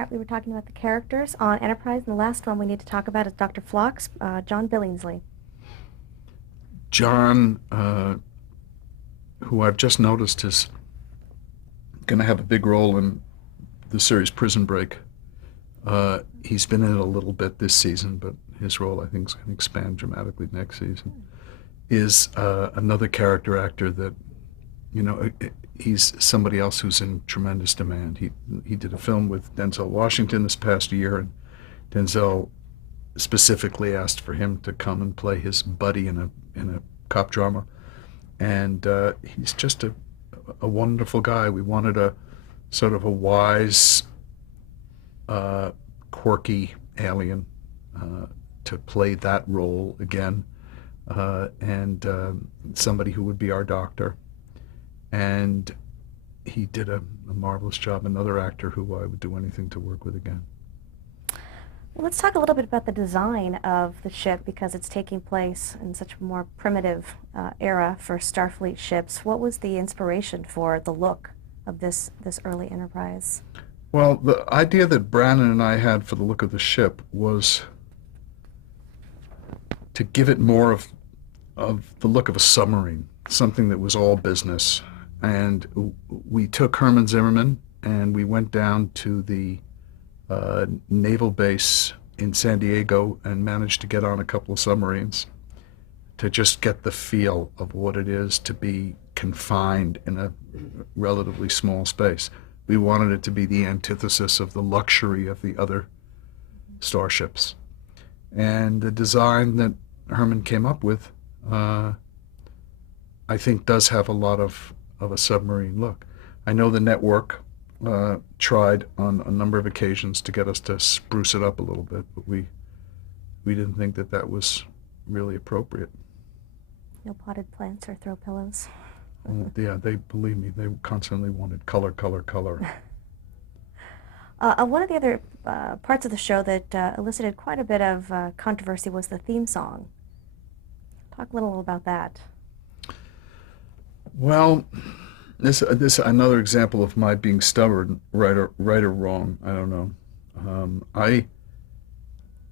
All right, we were talking about the characters on Enterprise, and the last one we need to talk about is Dr. Phlox, John Billingsley. John, who I've just noticed is going to have a big role in the series Prison Break. He's been in it a little bit this season, but his role I think is going to expand dramatically next season. Is another character actor that, he's somebody else who's in tremendous demand. He did a film with Denzel Washington this past year, and Denzel specifically asked for him to come and play his buddy in a cop drama, and he's just a wonderful guy. We wanted a sort of a wise, quirky alien to play that role again, and somebody who would be our doctor. And he did a marvelous job. Another actor who I would do anything to work with again. Well, let's talk a little bit about the design of the ship because it's taking place in such a more primitive era for Starfleet ships. What was the inspiration for the look of this early Enterprise? Well, the idea that Brannon and I had for the look of the ship was to give it more of the look of a submarine, something that was all business. And we took Herman Zimmerman and we went down to the naval base in San Diego and managed to get on a couple of submarines to just get the feel of what it is to be confined in a relatively small space. We wanted it to be the antithesis of the luxury of the other starships. And the design that Herman came up with, I think, does have a lot of a submarine look. I know the network tried on a number of occasions to get us to spruce it up a little bit, but we didn't think that that was really appropriate. No potted plants or throw pillows. Yeah, they believe me, they constantly wanted color, color, color. One of the other parts of the show that elicited quite a bit of controversy was the theme song. Talk a little about that. Well, this another example of my being stubborn, right or wrong. I don't know.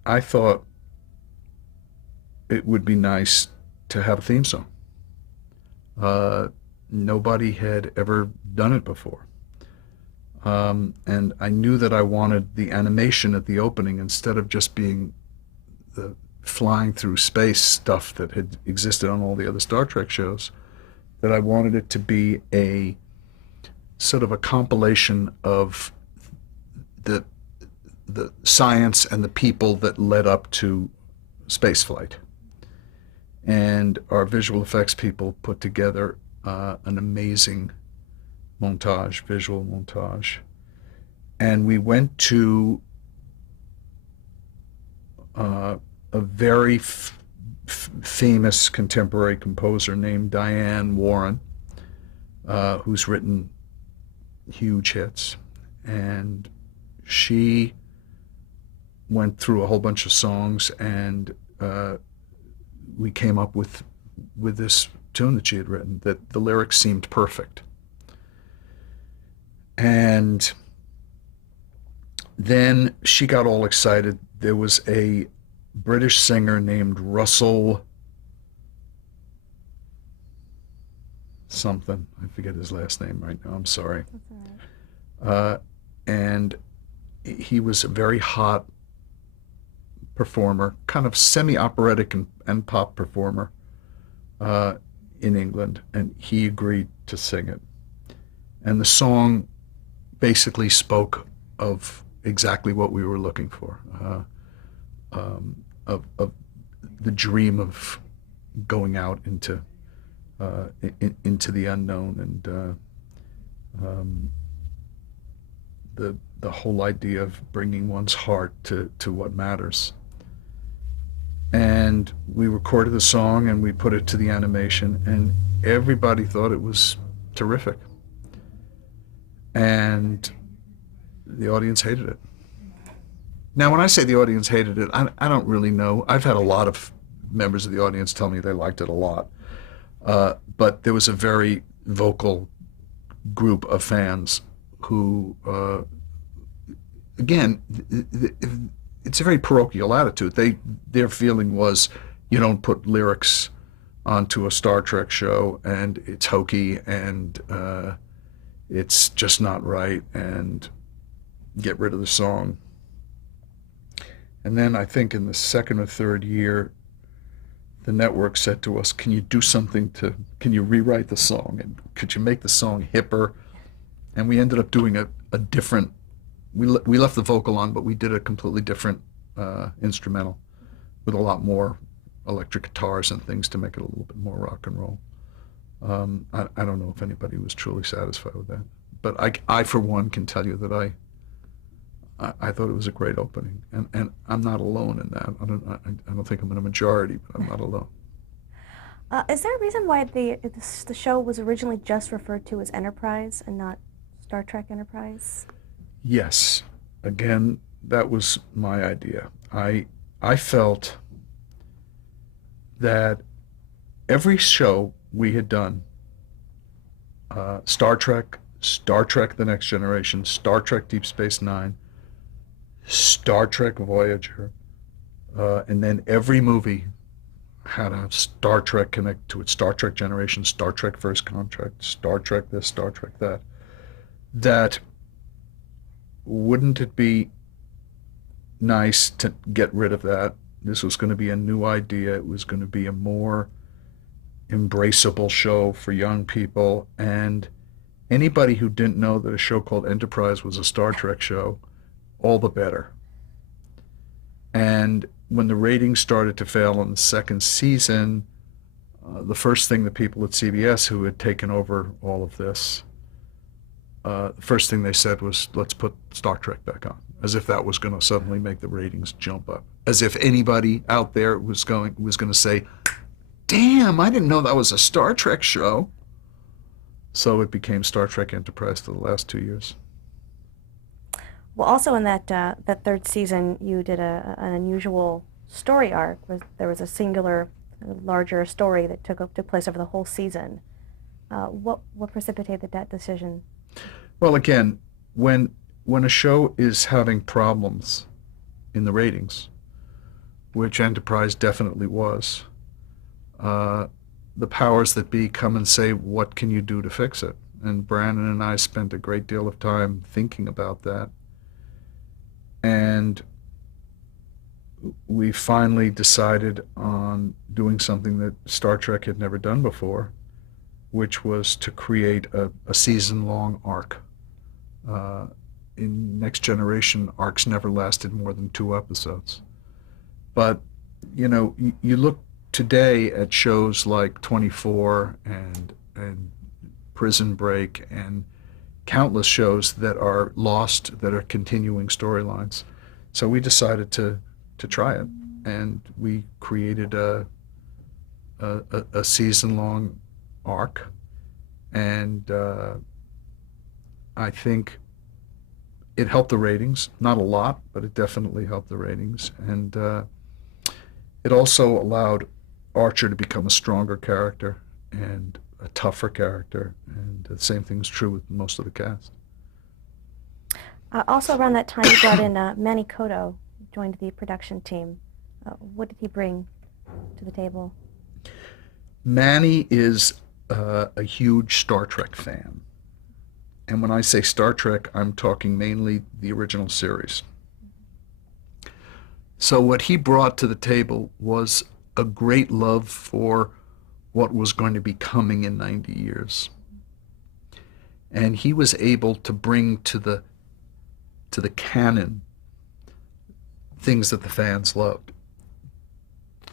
I thought it would be nice to have a theme song. Nobody had ever done it before, and I knew that I wanted the animation at the opening instead of just being the flying through space stuff that had existed on all the other Star Trek shows, that I wanted it to be a sort of a compilation of the science and the people that led up to spaceflight. And our visual effects people put together an amazing visual montage. And we went to a very famous contemporary composer named Diane Warren, who's written huge hits. And she went through a whole bunch of songs, and we came up with this tune that she had written, that the lyrics seemed perfect. And then she got all excited. There was a British singer named Russell something. I forget his last name right now. I'm sorry. That's all right. And he was a very hot performer, kind of semi-operatic and pop performer in England, and he agreed to sing it. And the song basically spoke of exactly what we were looking for, of the dream of going out into the unknown, and the whole idea of bringing one's heart to what matters. And we recorded the song and we put it to the animation, and everybody thought it was terrific. And the audience hated it. Now, when I say the audience hated it, I don't really know. I've had a lot of members of the audience tell me they liked it a lot. But there was a very vocal group of fans who again, it's a very parochial attitude. Their feeling was you don't put lyrics onto a Star Trek show, and it's hokey, and it's just not right, and get rid of the song. And then I think in the second or third year, the network said to us, "Can you do something can you rewrite the song, and could you make the song hipper?" And we ended up doing a different. We left the vocal on, but we did a completely different instrumental with a lot more electric guitars and things to make it a little bit more rock and roll. I don't know if anybody was truly satisfied with that, but I for one can tell you that I thought it was a great opening, and I'm not alone in that. I don't think I'm in a majority, but I'm not alone. Is there a reason why the show was originally just referred to as Enterprise and not Star Trek Enterprise? Yes, again, that was my idea. I felt that every show we had done, Star Trek, Star Trek: The Next Generation, Star Trek: Deep Space Nine, Star Trek Voyager, and then every movie had a Star Trek connect to it. Star Trek Generation, Star Trek First Contact, Star Trek this, Star Trek that. That wouldn't it be nice to get rid of that? This was going to be a new idea. It was going to be a more embraceable show for young people. And anybody who didn't know that a show called Enterprise was a Star Trek show, all the better. And when the ratings started to fail in the second season, the first thing the people at CBS who had taken over all of this, the first thing they said was, let's put Star Trek back on, as if that was going to suddenly make the ratings jump up. As if anybody out there was going to say, damn, I didn't know that was a Star Trek show. So it became Star Trek Enterprise for the last 2 years. Well, also in that third season, you did an unusual story arc. There was a singular, larger story that took place over the whole season. What precipitated that decision? Well, again, when a show is having problems in the ratings, which Enterprise definitely was, the powers that be come and say, what can you do to fix it? And Brandon and I spent a great deal of time thinking about that. And we finally decided on doing something that Star Trek had never done before, which was to create a season-long arc. In Next Generation, arcs never lasted more than 2 episodes. But, you look today at shows like 24 and Prison Break and countless shows that are lost, that are continuing storylines. So we decided to try it, and we created a season-long arc, and I think it helped the ratings. Not a lot, but it definitely helped the ratings, and it also allowed Archer to become a stronger character and a tougher character, and the same thing's true with most of the cast. Also around that time, you brought in Manny Coto, joined the production team. What did he bring to the table? Manny is a huge Star Trek fan. And when I say Star Trek, I'm talking mainly the original series. So what he brought to the table was a great love for what was going to be coming in 90 years. And he was able to bring to the canon things that the fans loved,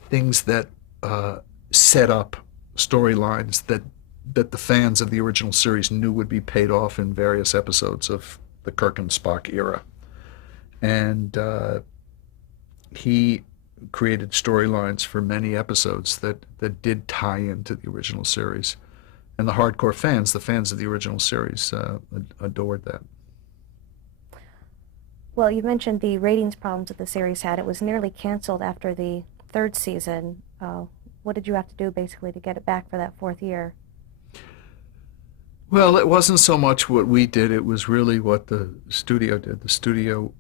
things that set up storylines that the fans of the original series knew would be paid off in various episodes of the Kirk and Spock era. And he created storylines for many episodes that did tie into the original series. And the hardcore fans, the fans of the original series, adored that. Well, you mentioned the ratings problems that the series had. It was nearly canceled after the third season. What did you have to do basically to get it back for that fourth year? Well, it wasn't so much what we did, it was really what the studio did. The studio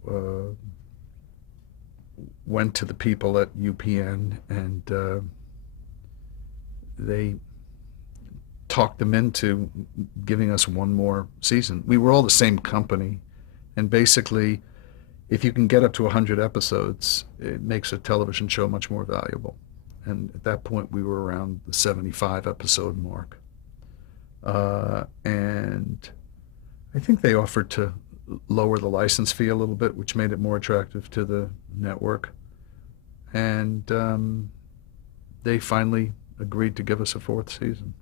went to the people at UPN and they talked them into giving us one more season. We were all the same company, and basically, if you can get up to 100 episodes, it makes a television show much more valuable. And at that point, we were around the 75 episode mark. And I think they offered to lower the license fee a little bit, which made it more attractive to the network. And they finally agreed to give us a fourth season.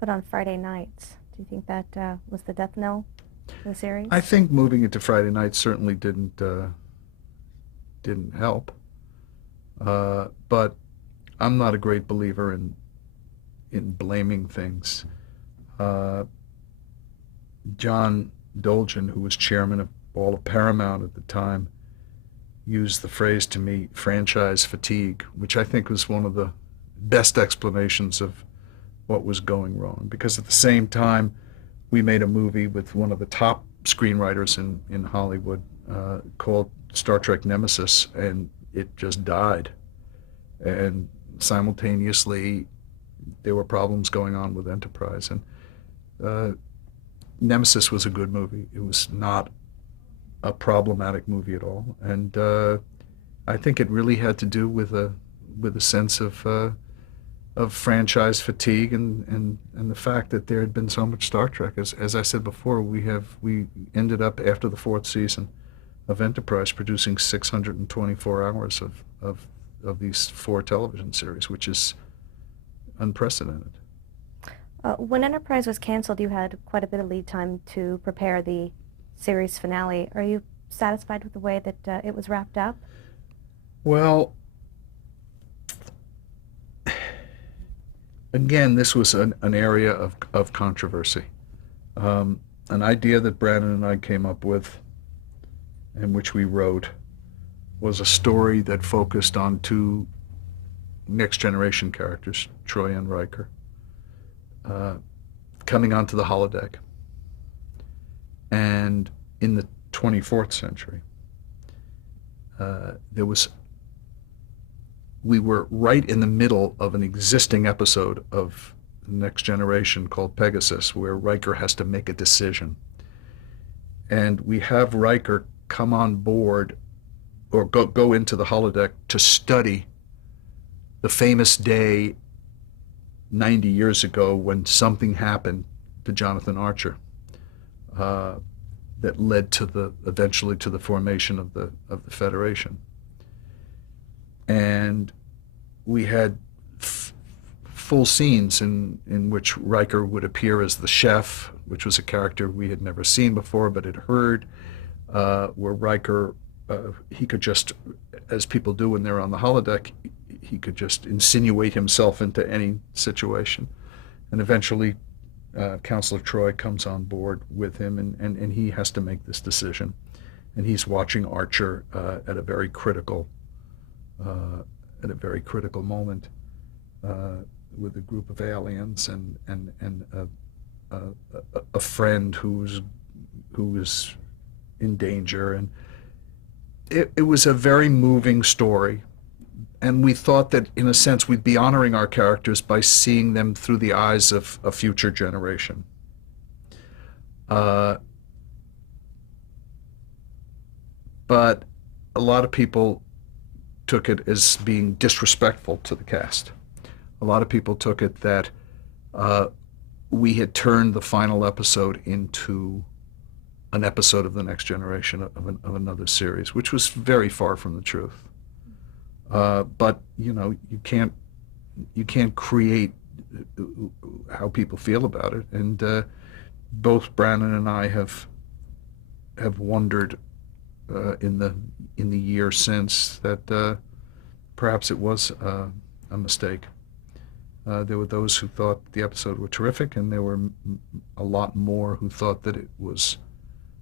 But on Friday nights, do you think that was the death knell for the I series? think moving it to Friday night certainly didn't help. But I'm not a great believer in blaming things. Uh, John Dolgen, who was chairman of all of Paramount at the time, used the phrase to me, franchise fatigue, which I think was one of the best explanations of what was going wrong. Because at the same time, we made a movie with one of the top screenwriters in Hollywood called Star Trek Nemesis, and it just died. And simultaneously, there were problems going on with Enterprise. And uh, Nemesis was a good movie. It was not a problematic movie at all, and I think it really had to do with a sense of franchise fatigue and the fact that there had been so much Star Trek. As I said before, we ended up after the fourth season of Enterprise producing 624 hours of these four television series, which is unprecedented. When Enterprise was canceled, you had quite a bit of lead time to prepare the series finale. Are you satisfied with the way that it was wrapped up? Well, again, this was an area of controversy. An idea that Brandon and I came up with, and which we wrote, was a story that focused on two next generation characters, Troy and Riker, uh, coming onto the holodeck. And in the 24th century, there was we were right in the middle of an existing episode of Next Generation called Pegasus, where Riker has to make a decision. And we have Riker come on board or go into the holodeck to study the famous day 90 years ago when something happened to Jonathan Archer uh, that led to the eventually to the formation of the Federation. And we had full scenes in which Riker would appear as the chef, which was a character we had never seen before but had heard, where Riker, he could just, as people do when they're on the holodeck, he could just insinuate himself into any situation. And eventually, Counselor Troy comes on board with him, and he has to make this decision. And he's watching Archer uh, at a very critical moment with a group of aliens and a friend who is in danger, and it was a very moving story. And we thought that, in a sense, we'd be honoring our characters by seeing them through the eyes of a future generation. Uh, but a lot of people took it as being disrespectful to the cast. A lot of people took it that uh, we had turned the final episode into an episode of the Next Generation of another series, which was very far from the truth. But you can't create how people feel about it, and both Brandon and I have wondered in the year since that perhaps it was a mistake. There were those who thought the episode were terrific, and there were a lot more who thought that it was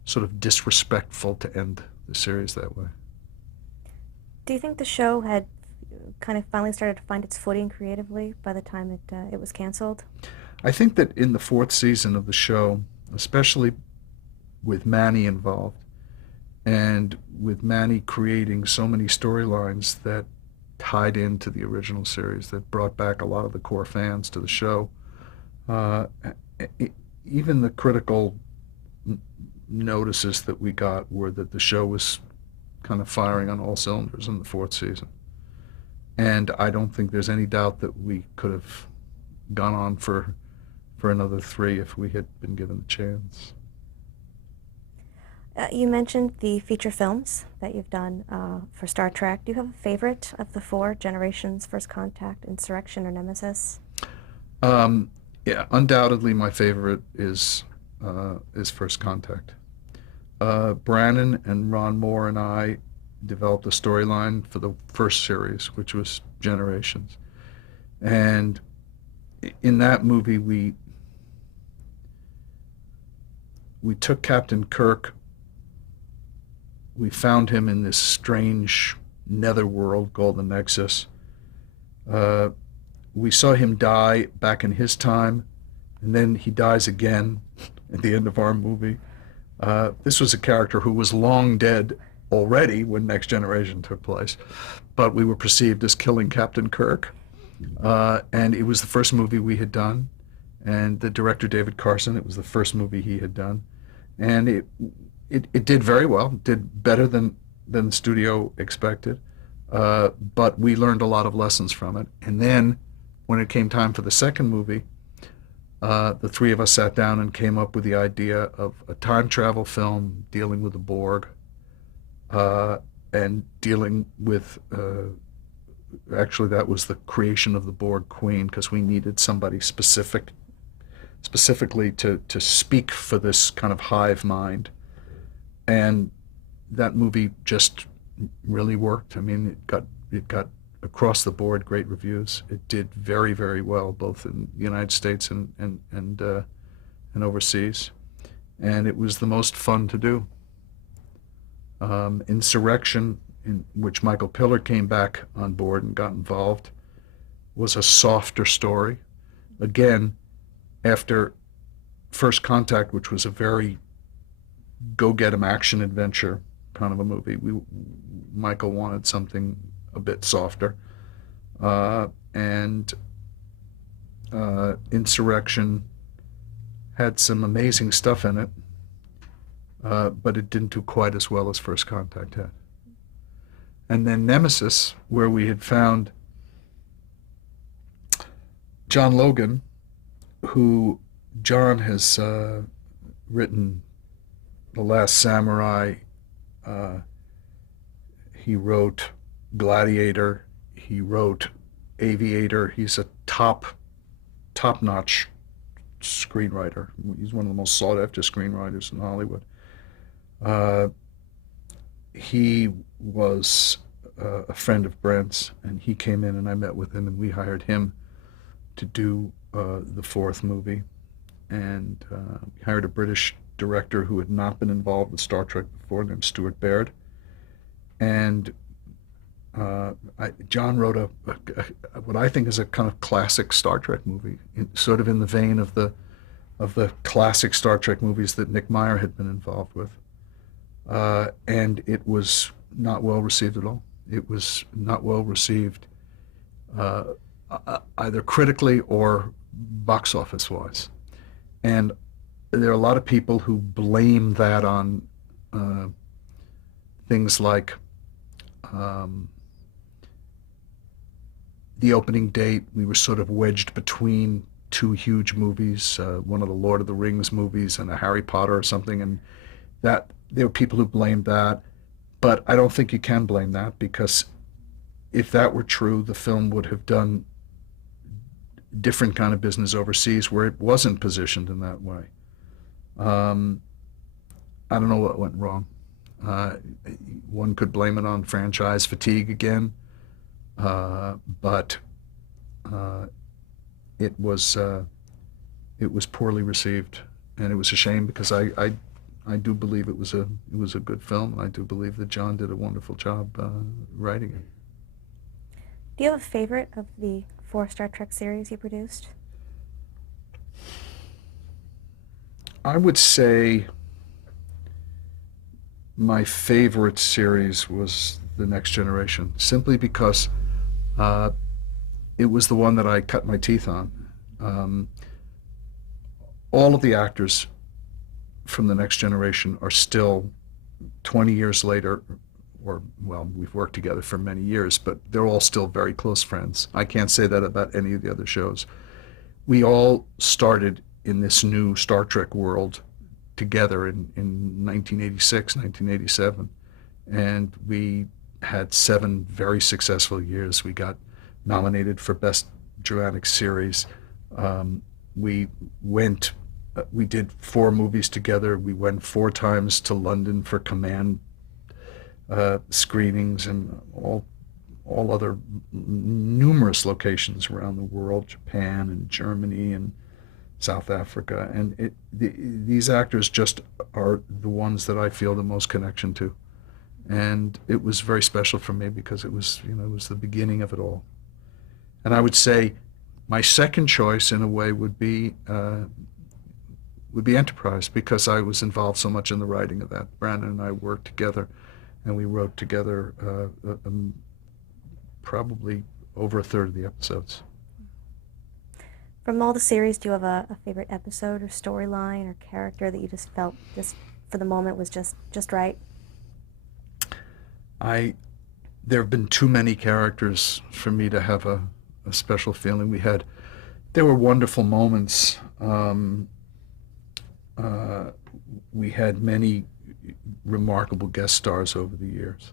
sort of disrespectful to end the series that way. Do you think the show had kind of finally started to find its footing creatively by the time it was canceled? I think that in the fourth season of the show, especially with Manny involved, and with Manny creating so many storylines that tied into the original series that brought back a lot of the core fans to the show. Uh, Even the critical notices that we got were that the show was kind of firing on all cylinders in the fourth season. And I don't think there's any doubt that we could have gone on for another three if we had been given the chance. You mentioned the feature films that you've done for Star Trek. Do you have a favorite of the four, Generations, First Contact, Insurrection, or Nemesis? Um, yeah, undoubtedly my favorite is First Contact. Brannon and Ron Moore and I developed a storyline for the first series, which was Generations. And in that movie, we took Captain Kirk. We found him in this strange netherworld called the Nexus. Uh, we saw him die back in his time, and then he dies again at the end of our movie. This was a character who was long dead already when Next Generation took place, but we were perceived as killing Captain Kirk. And it was the first movie we had done. And the director, David Carson, it was the first movie he had done. And it did very well, did better than the studio expected. But we learned a lot of lessons from it. And then when it came time for the second movie, the three of us sat down and came up with the idea of a time travel film dealing with the Borg, and dealing with, actually that was the creation of the Borg Queen, because we needed somebody specifically to speak for this kind of hive mind. And that movie just really worked. I mean, it got across the board great reviews. It did very, very well, both in the United States and overseas. And it was the most fun to do. Insurrection, in which Michael Piller came back on board and got involved, was a softer story. Again, after First Contact, which was a very go-get-'em action adventure kind of a movie, Michael wanted something a bit softer. And Insurrection had some amazing stuff in it, but it didn't do quite as well as First Contact had. And then Nemesis, where we had found John Logan, who John has written The Last Samurai. He wrote Gladiator. He wrote Aviator. He's a top-notch screenwriter. He's one of the most sought-after screenwriters in Hollywood. He was a friend of Brent's, and he came in and I met with him, and we hired him to do the fourth movie. And we hired a British director who had not been involved with Star Trek before, named Stuart Baird. And John wrote what I think is a kind of classic Star Trek movie, sort of in the vein of the classic Star Trek movies that Nick Meyer had been involved with. And it was not well received at all. It was not well received, either critically or box office wise. And there are a lot of people who blame that on things like the opening date. We were sort of wedged between two huge movies, one of the Lord of the Rings movies and a Harry Potter or something, and that there were people who blamed that. But I don't think you can blame that, because if that were true, the film would have done different kind of business overseas where it wasn't positioned in that way. I don't know what went wrong. One could blame it on franchise fatigue again, but it was poorly received, and it was a shame, because I do believe it was a good film, and I do believe that John did a wonderful job writing it. Do you have a favorite of the four Star Trek series you produced? I would say my favorite series was The Next Generation, simply because uh, it was the one that I cut my teeth on. Um, all of the actors from The Next Generation are still 20 years later, or, well, we've worked together for many years, but they're all still very close friends. I can't say that about any of the other shows. We all started in this new Star Trek world together in 1986, 1987, and we had 7 very successful years. We got nominated for Best Dramatic Series. Um, we went, we did 4 movies together. We went 4 times to London for Command screenings, and all other numerous locations around the world, Japan and Germany and South Africa. And these actors just are the ones that I feel the most connection to. And it was very special for me because it was, it was the beginning of it all. And I would say my second choice, in a way, would be Enterprise, because I was involved so much in the writing of that. Brandon and I worked together, and we wrote together probably over a third of the episodes. From all the series, do you have a favorite episode or storyline or character that you just felt just for the moment was just right? I There have been too many characters for me to have a special feeling. There were wonderful moments. Uh, we had many remarkable guest stars over the years.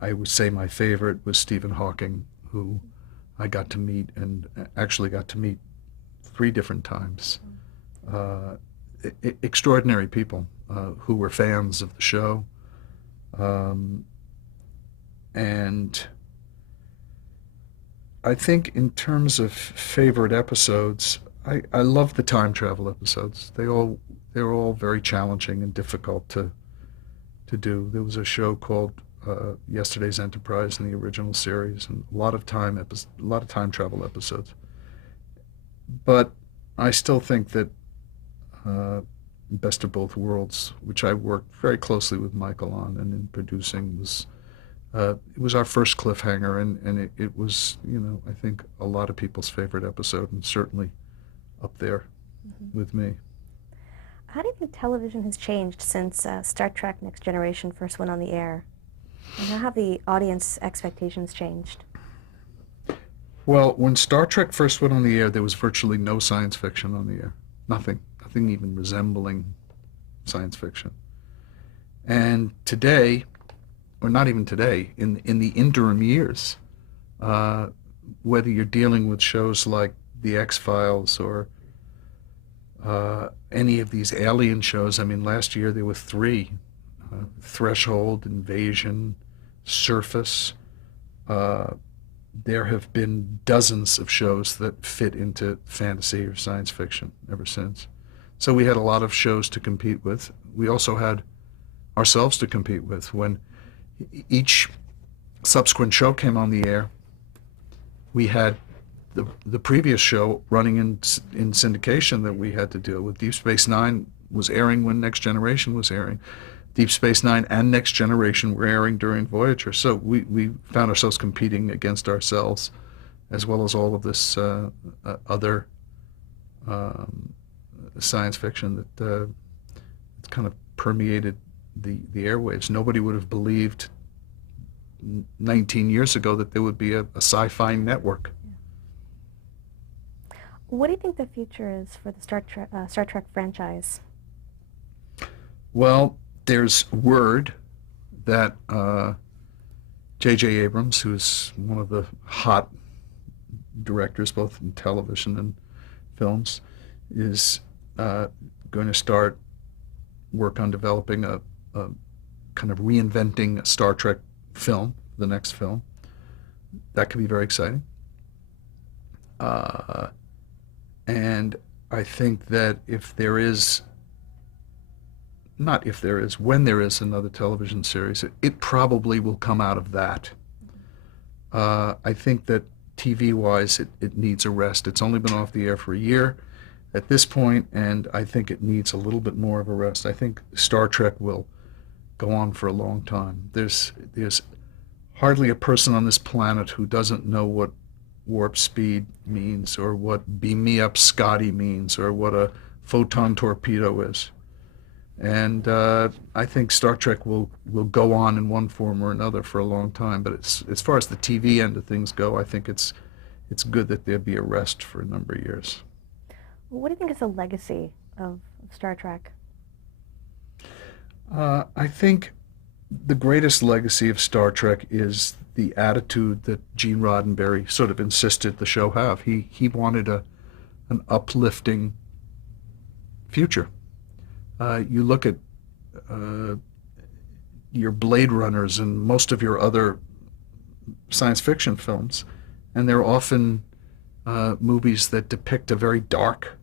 I would say my favorite was Stephen Hawking, who I got to meet, and actually got to meet 3 different times. Uh, Extraordinary people who were fans of the show. Um, and I think in terms of favorite episodes, I love the time travel episodes. They're all very challenging and difficult to do. There was a show called Yesterday's Enterprise in the original series, and a lot of time travel episodes. But I still think that uh, Best of Both Worlds, which I worked very closely with Michael on and in producing, it was our first cliffhanger, and it was, I think a lot of people's favorite episode, and certainly up there Hmm. with me. How do you think television has changed since Star Trek Next Generation first went on the air? And how have the audience expectations changed? Well, when Star Trek first went on the air, there was virtually no science fiction on the air. Nothing even resembling science fiction. And today, or not even today, in the interim years, uh, whether you're dealing with shows like The X-Files or any of these alien shows, I mean, last year there were 3: Threshold, Invasion, Surface. Uh, there have been dozens of shows that fit into fantasy or science fiction ever since. So we had a lot of shows to compete with. We also had ourselves to compete with. When each subsequent show came on the air, we had the previous show running in syndication that we had to deal with. Deep Space Nine was airing when Next Generation was airing. Deep Space Nine and Next Generation were airing during Voyager. So we found ourselves competing against ourselves, as well as all of this other um, science fiction that kind of permeated the airwaves. Nobody would have believed 19 years ago that there would be a sci-fi network. What do you think the future is for the Star Trek franchise? Well, there's word that J.J. Abrams, who's one of the hot directors both in television and films, is going to start work on developing a kind of reinventing a Star Trek film, the next film. That could be very exciting. Uh, and I think that when there is another television series, it probably will come out of that. I think that TV-wise, it needs a rest. It's only been off the air for a year at this point, and I think it needs a little bit more of a rest. I think Star Trek will go on for a long time. There's hardly a person on this planet who doesn't know what warp speed means, or what beam me up Scotty means, or what a photon torpedo is. And I think Star Trek will go on in one form or another for a long time. But as far as the TV end of things go, I think it's good that there be a rest for a number of years. What do you think is the legacy of Star Trek? I think the greatest legacy of Star Trek is the attitude that Gene Roddenberry sort of insisted the show have. He wanted an uplifting future. You look at uh, your Blade Runners and most of your other science fiction films, and they're often movies that depict a very dark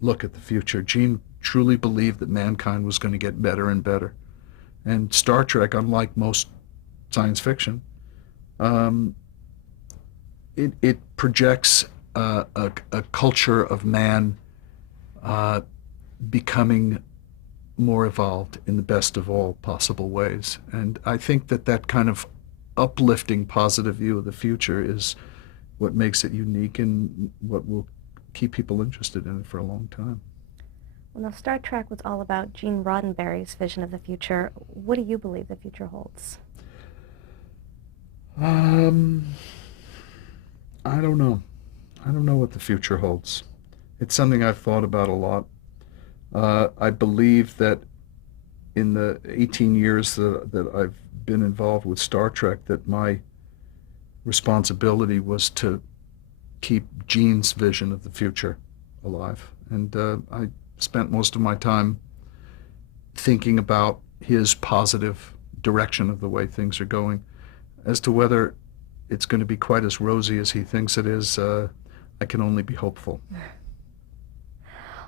look at the future. Gene truly believed that mankind was going to get better and better. And Star Trek, unlike most science fiction, um, it projects a culture of man uh, becoming more evolved in the best of all possible ways. And I think that that kind of uplifting, positive view of the future is what makes it unique and what will keep people interested in it for a long time. Well, now Star Trek was all about Gene Roddenberry's vision of the future. What do you believe the future holds? Um, I don't know. I don't know what the future holds. It's something I've thought about a lot. I believe that in the 18 years that I've been involved with Star Trek, that my responsibility was to keep Gene's vision of the future alive. And I spent most of my time thinking about his positive direction of the way things are going. As to whether it's going to be quite as rosy as he thinks it is, I can only be hopeful.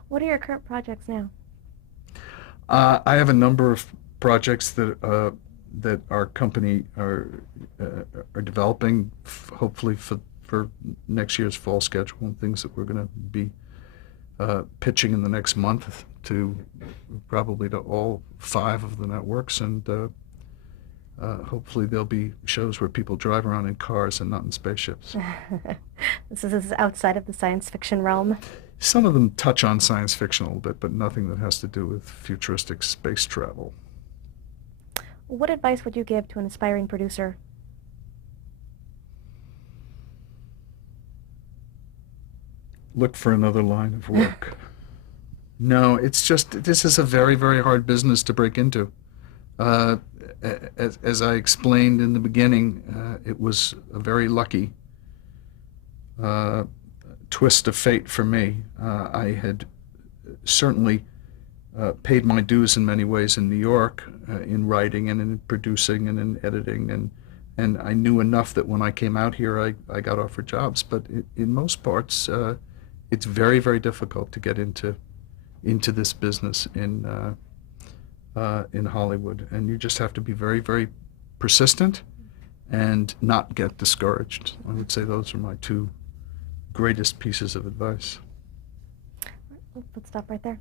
What are your current projects now? I have a number of projects that our company are developing, hopefully for next year's fall schedule, and things that we're going to be pitching in the next month to probably to all five of the networks, and hopefully there'll be shows where people drive around in cars and not in spaceships. This is outside of the science fiction realm. Some of them touch on science fiction a little bit, but nothing that has to do with futuristic space travel. What advice would you give to an aspiring producer? Look for another line of work. No, it's just this is a very, very hard business to break into. Uh, as I explained in the beginning, it was a very lucky uh, twist of fate for me. I had certainly paid my dues in many ways in New York, in writing and in producing and in editing, and I knew enough that when I came out here, I got offered jobs. But in most parts, it's very, very difficult to get into this business in Hollywood, and you just have to be very, very persistent and not get discouraged. I would say those are my two greatest pieces of advice. Let's stop right there.